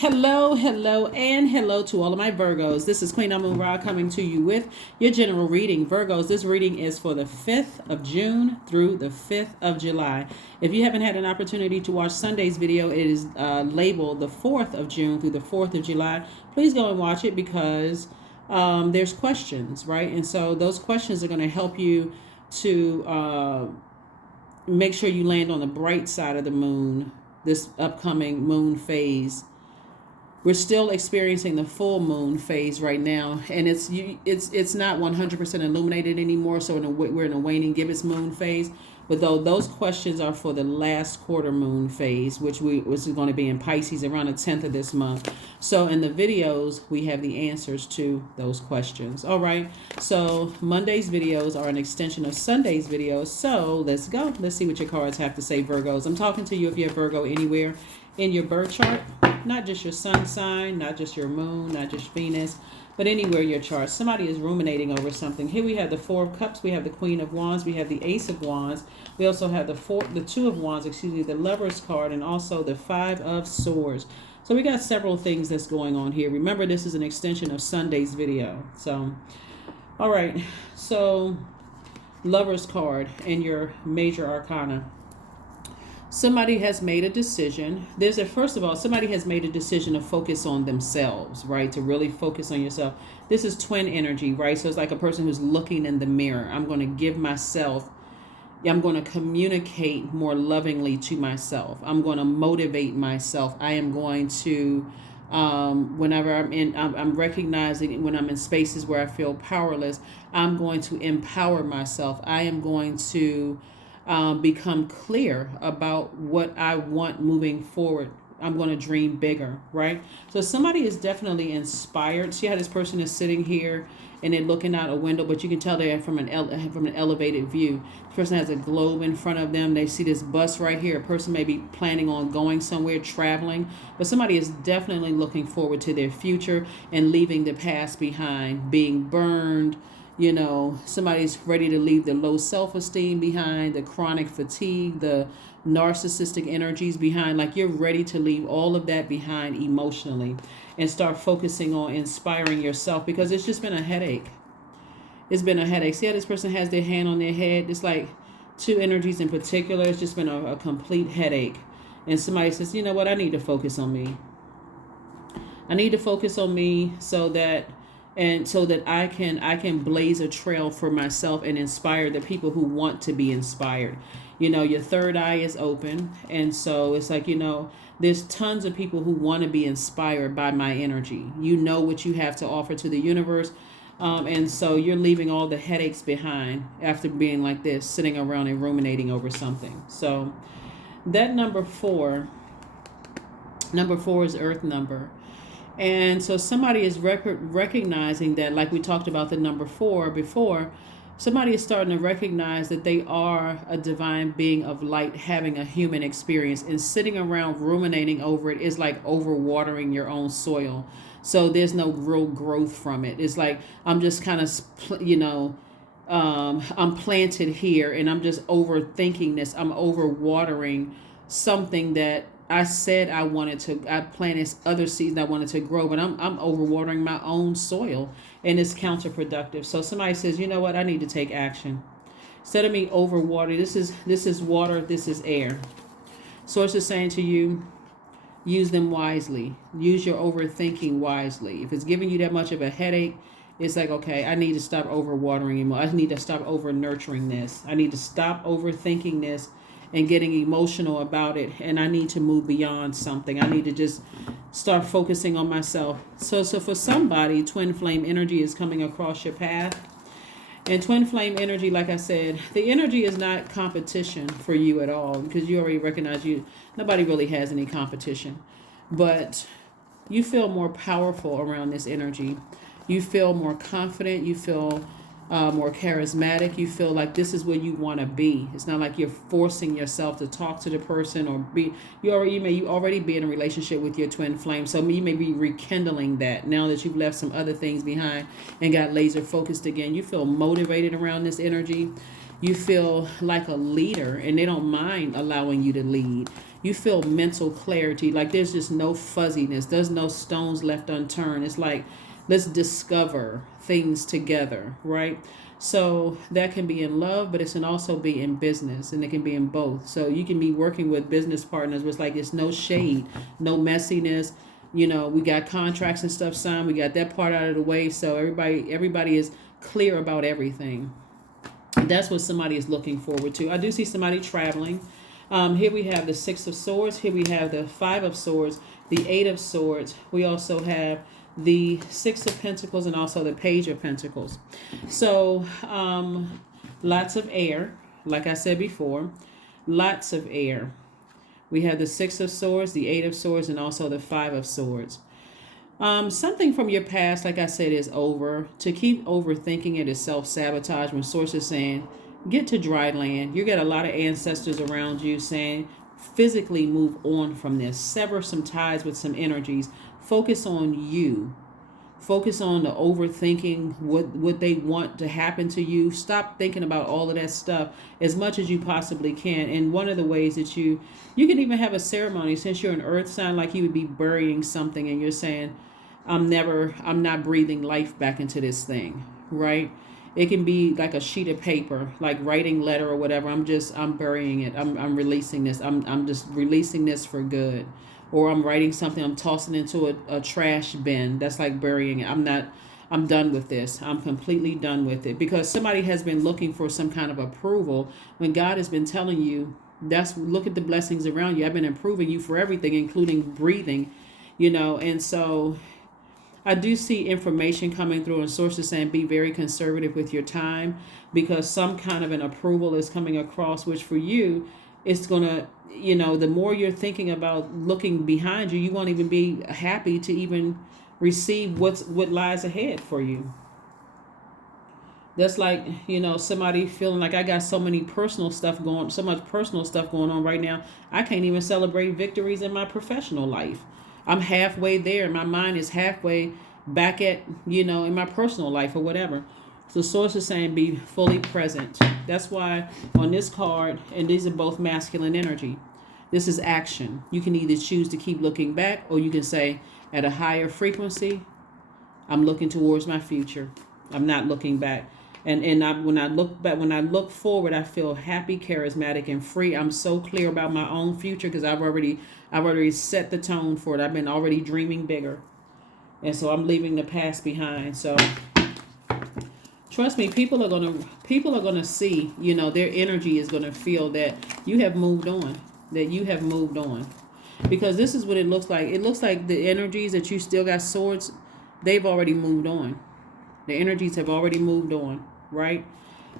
Hello, hello, and hello to all of my Virgos. This is Queen Amun Ra coming to you with your general reading. Virgos, this reading is for the 5th of June through the 5th of July. If you haven't had an opportunity to watch Sunday's video, it is labeled the 4th of June through the 4th of July. Please go and watch it because there's questions, right? And so those questions are going to help you to make sure you land on the bright side of the moon, this upcoming moon phase. We're still experiencing the full moon phase right now, and it's not 100% illuminated anymore. So we're in a waning gibbous moon phase. But though those questions are for the last quarter moon phase, which is going to be in Pisces around the 10th of this month. So in the videos, we have the answers to those questions. All right. So Monday's videos are an extension of Sunday's videos. So let's go. Let's see what your cards have to say, Virgos. I'm talking to you if you're Virgo anywhere in your birth chart. Not just your sun sign, not just your moon, not just Venus, but anywhere your chart. Somebody is ruminating over something. Here we have the Four of Cups, we have the Queen of Wands, we have the Ace of Wands. We also have the Two of Wands, the Lover's card, and also the Five of Swords. So we got several things that's going on here. Remember, this is an extension of Sunday's video. So, all right. So, Lover's card and your major arcana. Somebody has made a decision. First of all, somebody has made a decision to focus on themselves, right? To really focus on yourself. This is twin energy, right? So it's like a person who's looking in the mirror. I'm going to communicate more lovingly to myself. I'm going to motivate myself. I am going to, whenever I'm recognizing when I'm in spaces where I feel powerless, I'm going to empower myself. I am going to become clear about what I want moving forward. I'm going to dream bigger, right? So somebody is definitely inspired. See how this person is sitting here and they're looking out a window, but you can tell they're from an elevated view. The person has a globe in front of them. They see this bus right here. A person may be planning on going somewhere, traveling, but somebody is definitely looking forward to their future and leaving the past behind, being burned. You know, somebody's ready to leave the low self-esteem behind, the chronic fatigue, the narcissistic energies behind. Like you're ready to leave all of that behind emotionally and start focusing on inspiring yourself because it's just been a headache. It's been a headache. See how this person has their hand on their head? It's like two energies in particular. It's just been a complete headache. And somebody says, you know what? I need to focus on me. I need to focus on me so that I can blaze a trail for myself and inspire the people who want to be inspired. You know, your third eye is open. And so it's like, you know, there's tons of people who want to be inspired by my energy. You know what you have to offer to the universe. And so you're leaving all the headaches behind after being like this, sitting around and ruminating over something. So that number four is Earth number. And so somebody is recognizing that, like we talked about the number 4 before, somebody is starting to recognize that they are a divine being of light having a human experience, and sitting around ruminating over it is like overwatering your own soil. So there's no real growth from it. It's like I'm just kind of, you know, I'm planted here and I'm just overthinking this. I'm overwatering something that I said I planted other seeds that I wanted to grow, but I'm overwatering my own soil, and it's counterproductive. So somebody says, you know what, I need to take action. Instead of me overwatering, this is water, this is air. Source is saying to you, use them wisely. Use your overthinking wisely. If it's giving you that much of a headache, it's like, okay, I need to stop overwatering anymore. I need to stop over nurturing this. I need to stop overthinking this and getting emotional about it, and I need to move beyond something. I need to just start focusing on myself. So for somebody, twin flame energy is coming across your path. And twin flame energy, like I said, the energy is not competition for you at all, because you already recognize nobody really has any competition. But you feel more powerful around this energy. You feel more confident. You feel more charismatic. You feel like this is where you want to be. It's not like you're forcing yourself to talk to the person or you already be in a relationship with your twin flame. So you may be rekindling that now that you've left some other things behind and got laser focused again. You feel motivated around this energy. You feel like a leader, and they don't mind allowing you to lead. You feel mental clarity. Like there's just no fuzziness. There's no stones left unturned. It's like, let's discover things together, right? So that can be in love, but it can also be in business, and it can be in both. So you can be working with business partners where it's like it's no shade, no messiness. We got contracts and stuff signed. We got that part out of the way. So everybody is clear about everything. That's what somebody is looking forward to. I do see somebody traveling. Here we have the Six of Swords. Here we have the Five of Swords, the Eight of Swords. We also have the Six of Pentacles and also the Page of Pentacles. So lots of air, like I said before, lots of air. We have the Six of Swords, the Eight of Swords, and also the Five of Swords. Something from your past, like I said, is over. To keep overthinking it is self-sabotage. When Source is saying, get to dry land. You got a lot of ancestors around you saying, physically move on from this. Sever some ties with some energies. Focus on you. Focus on the overthinking, what they want to happen to you. Stop thinking about all of that stuff as much as you possibly can. And one of the ways that you can even have a ceremony, since you're an earth sign, like you would be burying something and you're saying, I'm not breathing life back into this thing, right? It can be like a sheet of paper, like writing letter or whatever. I'm burying it. I'm releasing this. I'm just releasing this for good. Or I'm writing something, I'm tossing into a trash bin. That's like burying it. I'm done with this. I'm completely done with it. Because somebody has been looking for some kind of approval when God has been telling you, look at the blessings around you. I've been improving you for everything, including breathing, and so I do see information coming through and sources saying be very conservative with your time, because some kind of an approval is coming across, which for you, it's going to, the more you're thinking about looking behind you, you won't even be happy to even receive what lies ahead for you. That's like, somebody feeling like I got so much personal stuff going on right now. I can't even celebrate victories in my professional life. I'm halfway there. My mind is halfway back at, in my personal life or whatever. So Source is saying be fully present. That's why on this card, and these are both masculine energy, this is action. You can either choose to keep looking back, or you can say at a higher frequency, I'm looking towards my future. I'm not looking back. And when I look forward, I feel happy, charismatic, and free. I'm so clear about my own future because I've already set the tone for it. I've been already dreaming bigger. And so I'm leaving the past behind. So trust me, people are gonna see, their energy is gonna feel that you have moved on. Because this is what it looks like. It looks like the energies that you still got swords, they've already moved on. The energies have already moved on, right?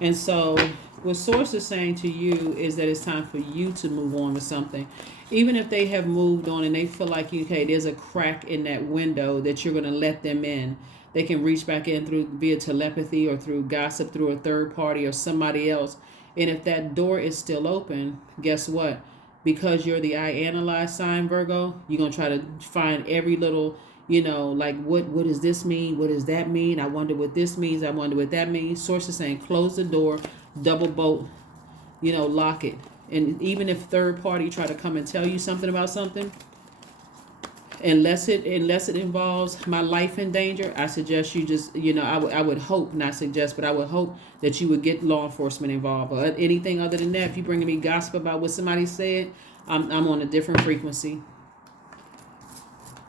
And so what Source is saying to you is that it's time for you to move on with something. Even if they have moved on and they feel like, okay, there's a crack in that window that you're going to let them in. They can reach back in via telepathy or through gossip, through a third party or somebody else. And if that door is still open, guess what? Because you're the I analyze sign, Virgo, you're going to try to find every little, like what does this mean? What does that mean? I wonder what this means. I wonder what that means. Source is saying close the door, double bolt, lock it. And even if third party try to come and tell you something about something, unless it involves my life in danger, I suggest you just, I would hope, not suggest, but I would hope that you would get law enforcement involved. Or anything other than that, if you're bringing me gossip about what somebody said, I'm on a different frequency.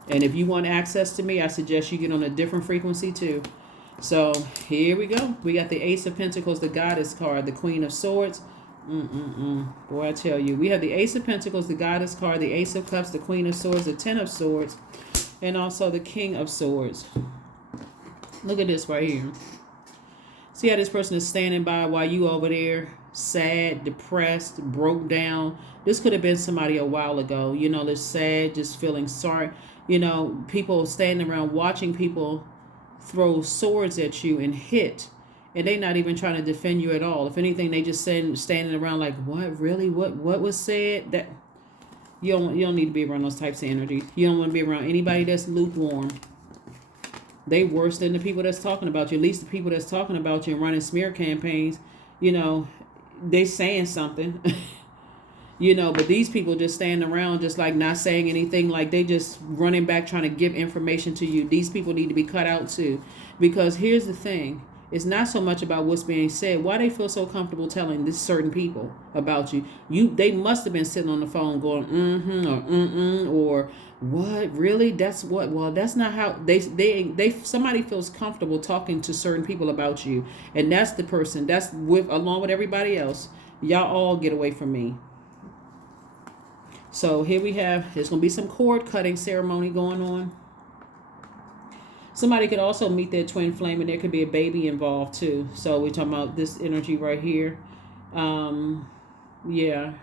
And if you want access to me, I suggest you get on a different frequency too. So here we go. We got the Ace of Pentacles, the Goddess card, the Queen of Swords. Boy, I tell you, we have the Ace of Pentacles, the Goddess card, the Ace of Cups, the Queen of Swords, the Ten of Swords, and also the King of Swords. Look at this right here. See how this person is standing by while you over there, sad, depressed, broke down. This could have been somebody a while ago. They're sad, just feeling sorry. People standing around watching people throw swords at you and hit. And they not even trying to defend you at all. If anything, they just standing around like, what, really? What was said? That you don't need to be around those types of energy. You don't want to be around anybody that's lukewarm. They worse than the people that's talking about you. At least the people that's talking about you and running smear campaigns, they saying something. You know, but these people just standing around just like not saying anything, like they just running back trying to give information to you. These people need to be cut out too. Because here's the thing. It's not so much about what's being said. Why they feel so comfortable telling this certain people about you. They must have been sitting on the phone going, or or what? Really? That's what? Well, that's not how they somebody feels comfortable talking to certain people about you. And that's the person that's with along with everybody else. Y'all all get away from me. So here we have, there's going to be some cord cutting ceremony going on. Somebody could also meet their twin flame, and there could be a baby involved too. So we're talking about this energy right here. Yeah.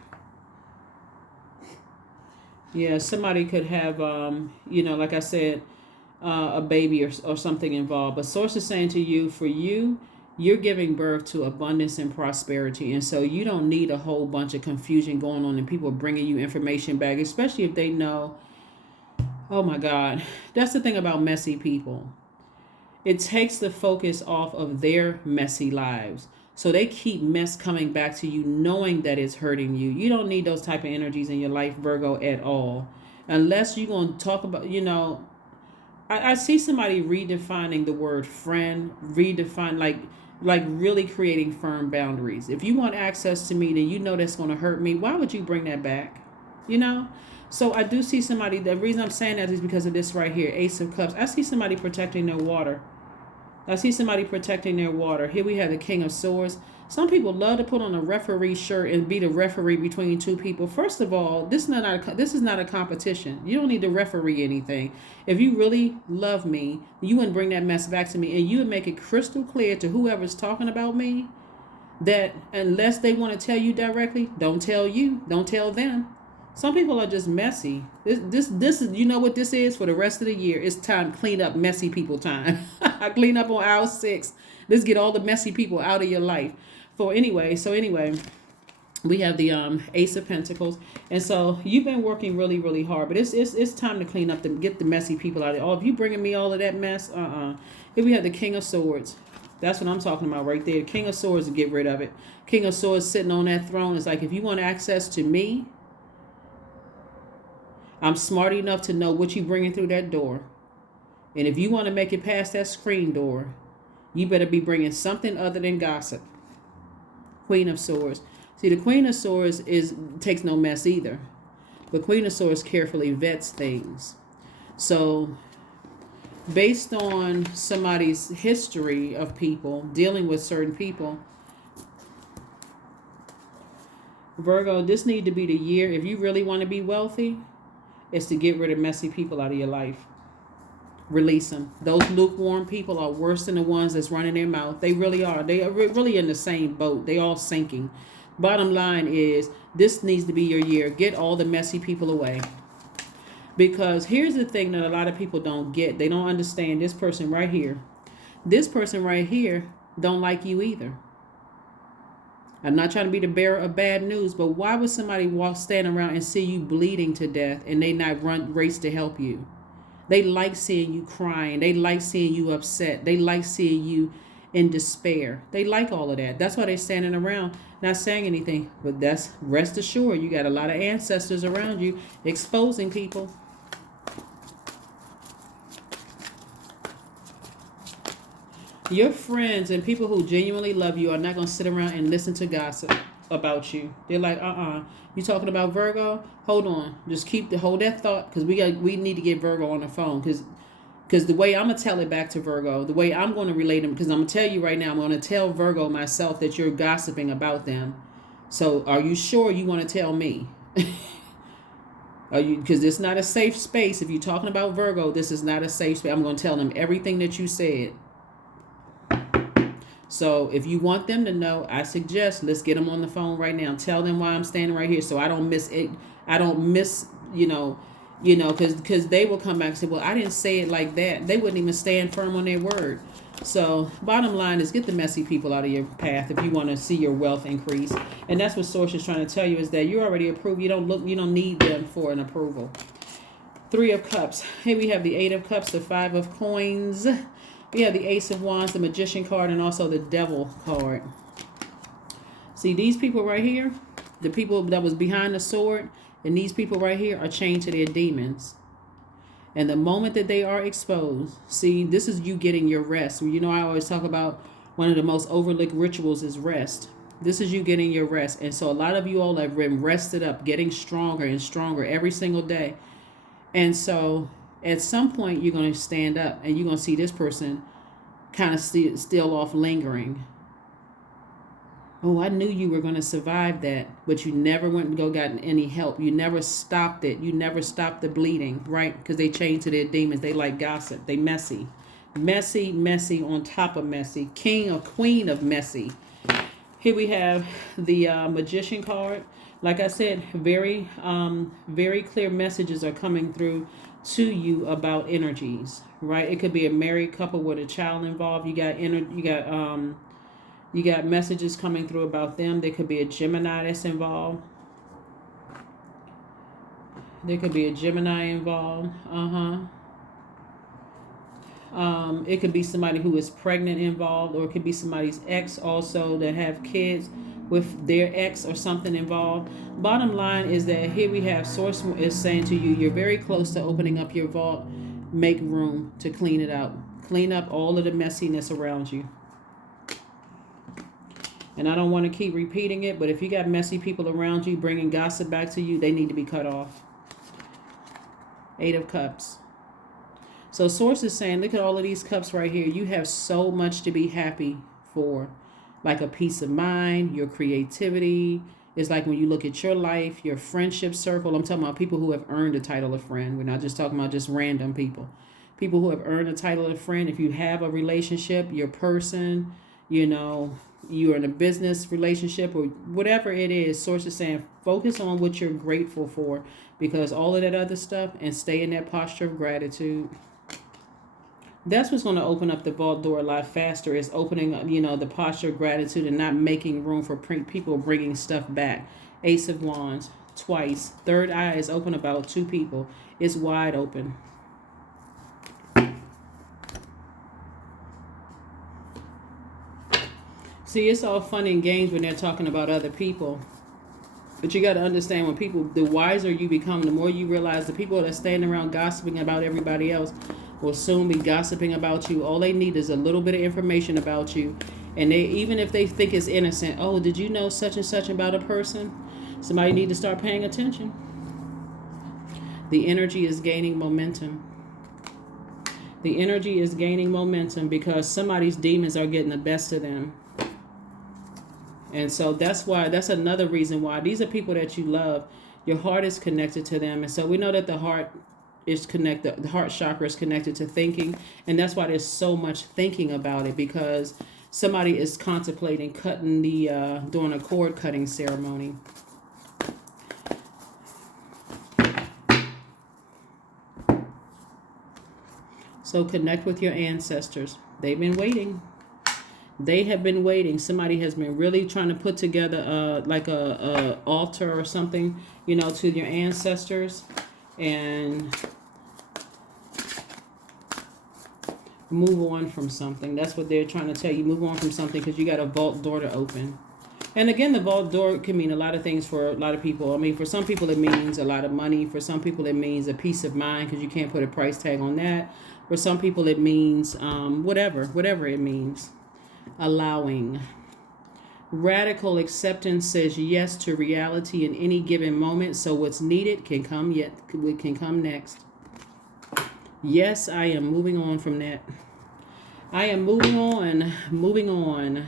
Yeah, somebody could have, like I said, a baby or something involved. But source is saying to you, for you, you're giving birth to abundance and prosperity. And so you don't need a whole bunch of confusion going on and people bringing you information back, especially if they know, oh my God, that's the thing about messy people. It takes the focus off of their messy lives. So they keep mess coming back to you knowing that it's hurting you. You don't need those type of energies in your life, Virgo, at all. Unless you're going to talk about, I see somebody redefining the word friend, redefine like really creating firm boundaries. If you want access to me, then you know that's going to hurt me. Why would you bring that back? So I do see somebody, the reason I'm saying that is because of this right here, Ace of Cups. I see somebody protecting their water. Here we have the King of Swords. Some people love to put on a referee shirt and be the referee between two people. First of all, this is not a competition. You don't need to referee anything. If you really love me, you wouldn't bring that mess back to me, and you would make it crystal clear to whoever's talking about me that unless they want to tell you directly, don't tell them. Some people are just messy. This is, you know what this is for the rest of the year. It's time to clean up messy people time. I clean up on aisle 6. Let's get all the messy people out of your life. Anyway, we have the Ace of Pentacles. And so you've been working really, really hard, but it's time to clean up get the messy people out of it. Oh, if you bringing me all of that mess, Here we have the King of Swords. That's what I'm talking about right there. King of Swords, to get rid of it. King of Swords sitting on that throne is like, if you want access to me, I'm smart enough to know what you're bringing through that door. And if you want to make it past that screen door, you better be bringing something other than gossip. Queen of Swords. See, the Queen of Swords takes no mess either. But Queen of Swords carefully vets things. So based on somebody's history of people, dealing with certain people, Virgo, this need to be the year, if you really want to be wealthy, is to get rid of messy people out of your life. Release them. Those lukewarm people are worse than the ones that's running their mouth. They really are. They are really in the same boat. They all sinking. Bottom line is, this needs to be your year. Get all the messy people away. Because here's the thing that a lot of people don't get. They don't understand this person right here. This person right here don't like you either. I'm not trying to be the bearer of bad news, but why would somebody stand around and see you bleeding to death and they not race to help you? They like seeing you crying. They like seeing you upset. They like seeing you in despair. They like all of that. That's why they're standing around not saying anything. But rest assured, you got a lot of ancestors around you exposing people. Your friends and people who genuinely love you are not going to sit around and listen to gossip about you. They're like, you talking about Virgo? Hold on. Just hold that thought, because we need to get Virgo on the phone, because the way I'm going to tell it back to Virgo, the way I'm going to relate them, because I'm going to tell you right now, I'm going to tell Virgo myself that you're gossiping about them. So are you sure you want to tell me? Because it's not a safe space. If you're talking about Virgo, this is not a safe space. I'm going to tell them everything that you said. So if you want them to know, I suggest let's get them on the phone right now. Tell them why I'm standing right here, so I don't miss it. I don't miss, because they will come back and say, well, I didn't say it like that. They wouldn't even stand firm on their word. So bottom line is, get the messy people out of your path if you want to see your wealth increase. And that's what Source is trying to tell you, is that you're already approved. You don't need them for an approval. 3 of Cups. Here we have the 8 of Cups, the 5 of Coins. We have the Ace of Wands, the Magician card, and also the Devil card. See, these people right here, the people that was behind the sword, and these people right here are chained to their demons. And the moment that they are exposed, see, this is you getting your rest. You know, I always talk about one of the most overlooked rituals is rest. This is you getting your rest. And so a lot of you all have been rested up, getting stronger and stronger every single day. And so at some point, you're going to stand up and you're going to see this person kind of still off lingering. Oh, I knew you were going to survive that, but you never went and got any help. You never stopped it. You never stopped the bleeding, right? Because they chained to their demons. They like gossip. They messy. Messy, messy on top of messy. King or queen of messy. Here we have the Magician card. Like I said, very clear messages are coming through to you about energies, right? It could be a married couple with a child involved. You got messages coming through about them. There could be a Gemini that's involved. There could be a Gemini involved. It could be somebody who is pregnant involved, or it could be somebody's ex also that have kids with their ex or something involved. Bottom line is that here we have Source is saying to you, you're very close to opening up your vault. Make room to clean it out. Clean up all of the messiness around you. And I don't want to keep repeating it, but if you got messy people around you bringing gossip back to you, they need to be cut off. 8 of Cups. So Source is saying, look at all of these cups right here. You have so much to be happy for. Like a peace of mind, your creativity. It's like when you look at your life, your friendship circle. I'm talking about people who have earned the title of friend. We're not just talking about just random people. People who have earned the title of friend. If you have a relationship, your person, you know, you're in a business relationship or whatever it is, Source is saying focus on what you're grateful for, because all of that other stuff, and stay in that posture of gratitude. That's what's going to open up the vault door a lot faster, is opening up, you know, the posture of gratitude and not making room for people bringing stuff back. Ace of Wands, twice. Third eye is open about 2 people. It's wide open. See, it's all fun and games when they're talking about other people. But you got to understand, when people, the wiser you become, the more you realize the people that stand around gossiping about everybody else will soon be gossiping about you. All they need is a little bit of information about you. And they, even if they think it's innocent, oh, did you know such and such about a person? Somebody need to start paying attention. The energy is gaining momentum. The energy is gaining momentum because somebody's demons are getting the best of them. And so that's another reason why these are people that you love. Your heart is connected to them. And so we know that the heart is connected, the heart chakra is connected to thinking. And that's why there's so much thinking about it, because somebody is contemplating cutting doing a cord cutting ceremony. So connect with your ancestors. They've been waiting. They have been waiting. Somebody has been really trying to put together like a altar or something, you know, to your ancestors, and move on from something. That's what they're trying to tell you. Move on from something, because you got a vault door to open. And again, the vault door can mean a lot of things for a lot of people. I mean, for some people it means a lot of money. For some people it means a peace of mind, because you can't put a price tag on that. For some people it means whatever it means. Allowing. Radical acceptance says yes to reality in any given moment. So what's needed can come next. Yes, I am moving on from that. I am moving on.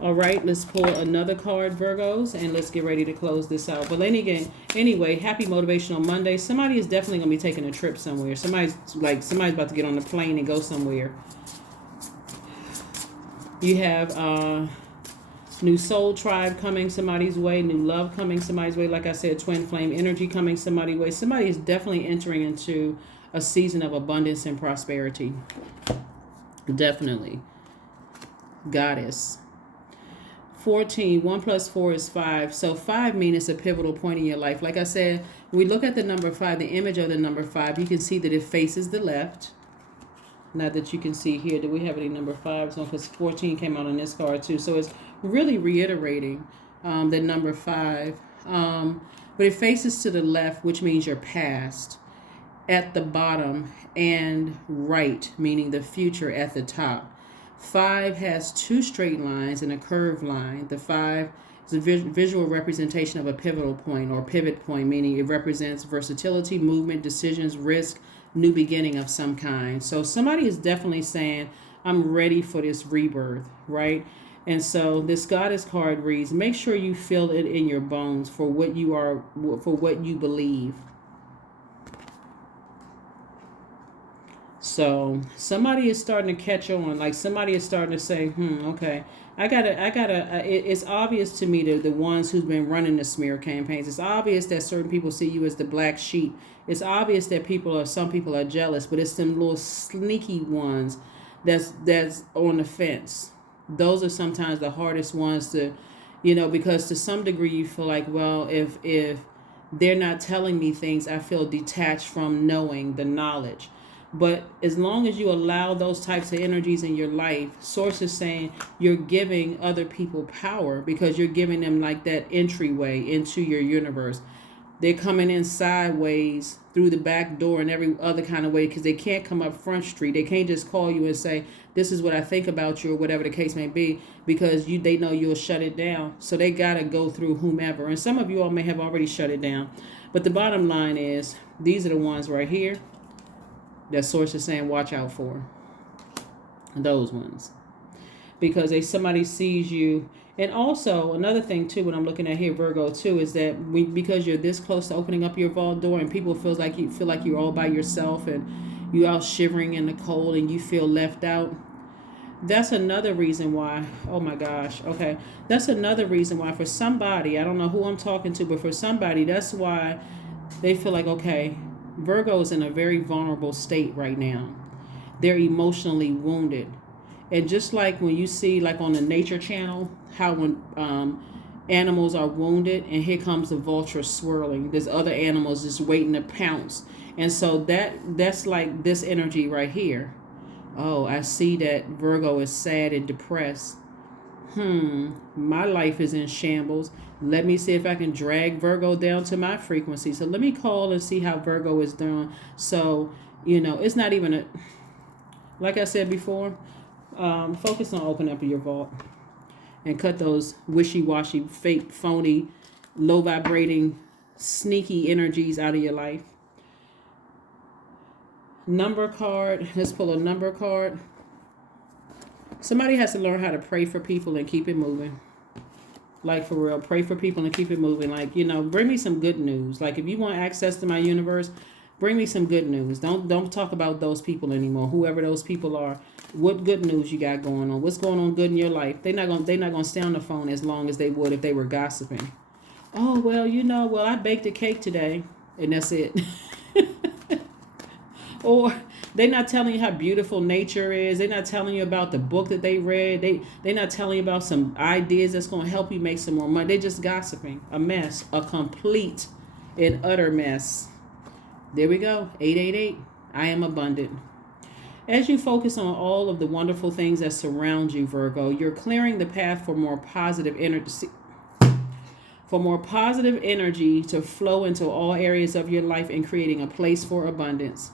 All right, let's pull another card, Virgos, and let's get ready to close this out. But anyway, happy Motivational Monday. Somebody is definitely going to be taking a trip somewhere. Somebody's about to get on the plane and go somewhere. You have new soul tribe coming somebody's way, new love coming somebody's way. Like I said, twin flame energy coming somebody's way. Somebody is definitely entering into a season of abundance and prosperity. Definitely. Goddess. 14. 1 plus 4 is 5. So 5 means it's a pivotal point in your life. Like I said, when we look at the number 5, the image of the number 5, you can see that it faces the left. Not that you can see here. Do we have any number 5s on? Because 14 came out on this card too. So it's really reiterating the number 5. But it faces to the left, which means your past at the bottom, and right, meaning the future, at the top. 5 has 2 straight lines and a curved line. The 5 is a visual representation of a pivotal point or pivot point, meaning it represents versatility, movement, decisions, risk, new beginning of some kind. So somebody is definitely saying, I'm ready for this rebirth, right? And so this goddess card reads, make sure you feel it in your bones for what you are, for what you believe. So somebody is starting to catch on. Like somebody is starting to say, okay, it's obvious to me that the ones who've been running the smear campaigns, it's obvious that certain people see you as the black sheep. It's obvious that some people are jealous, but it's them little sneaky ones that's on the fence. Those are sometimes the hardest ones to, because to some degree you feel like, well, if they're not telling me things, I feel detached from knowing the knowledge. But as long as you allow those types of energies in your life, Source is saying you're giving other people power because you're giving them like that entryway into your universe. They're coming in sideways through the back door and every other kind of way because they can't come up Front Street. They can't just call you and say, this is what I think about you or whatever the case may be, because they know you'll shut it down. So they got to go through whomever. And some of you all may have already shut it down. But the bottom line is, these are the ones right here that Source is saying watch out for. Those ones. Because somebody sees you. And also, another thing, too, what I'm looking at here, Virgo, too, is that because you're this close to opening up your vault door and people feel like you're all by yourself and you out shivering in the cold and you feel left out, that's another reason why, oh my gosh, okay, that's another reason why for somebody, I don't know who I'm talking to, but for somebody, that's why they feel like, okay, Virgo is in a very vulnerable state right now. They're emotionally wounded. And just like when you see, like on the Nature Channel, how when animals are wounded and here comes the vulture swirling, there's other animals just waiting to pounce. And so that's like this energy right here. Oh, I see that Virgo is sad and depressed. My life is in shambles. Let me see if I can drag Virgo down to my frequency. So let me call and see how Virgo is doing. So, it's not even like I said before, focus on opening up your vault and cut those wishy-washy, fake, phony, low vibrating, sneaky energies out of your life. Number card. Let's pull a number card. Somebody has to learn how to pray for people and keep it moving. Like, for real, pray for people and keep it moving. Like, bring me some good news. Like, if you want access to my universe, bring me some good news. Don't talk about those people anymore. Whoever those people are, what good news you got going on? What's going on good in your life? They're not gonna stay on the phone as long as they would if they were gossiping. Oh, well, I baked a cake today, and that's it. Or they're not telling you how beautiful nature is. They're not telling you about the book that they read. They're not telling you about some ideas that's going to help you make some more money. They're just gossiping. A mess. A complete and utter mess. There we go. 888. I am abundant. As you focus on all of the wonderful things that surround you, Virgo, you're clearing the path for more positive energy. For more positive energy to flow into all areas of your life and creating a place for abundance.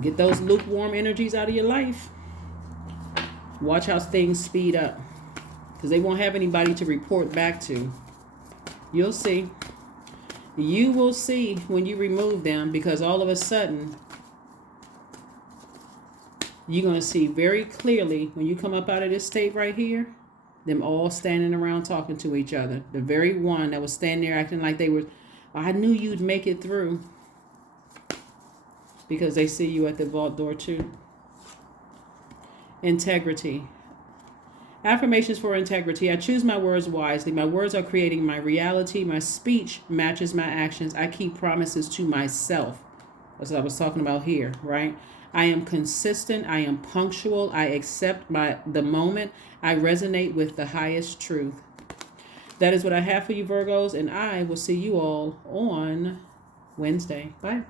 Get those lukewarm energies out of your life. Watch how things speed up. Because they won't have anybody to report back to. You'll see. You will see when you remove them, because all of a sudden, you're going to see very clearly when you come up out of this state right here, them all standing around talking to each other. The very one that was standing there acting like they were, I knew you'd make it through. Because they see you at the vault door too. Integrity. Affirmations for integrity. I choose my words wisely. My words are creating my reality. My speech matches my actions. I keep promises to myself. That's what I was talking about here, right? I am consistent. I am punctual. I accept the moment. I resonate with the highest truth. That is what I have for you, Virgos, and I will see you all on Wednesday. Bye.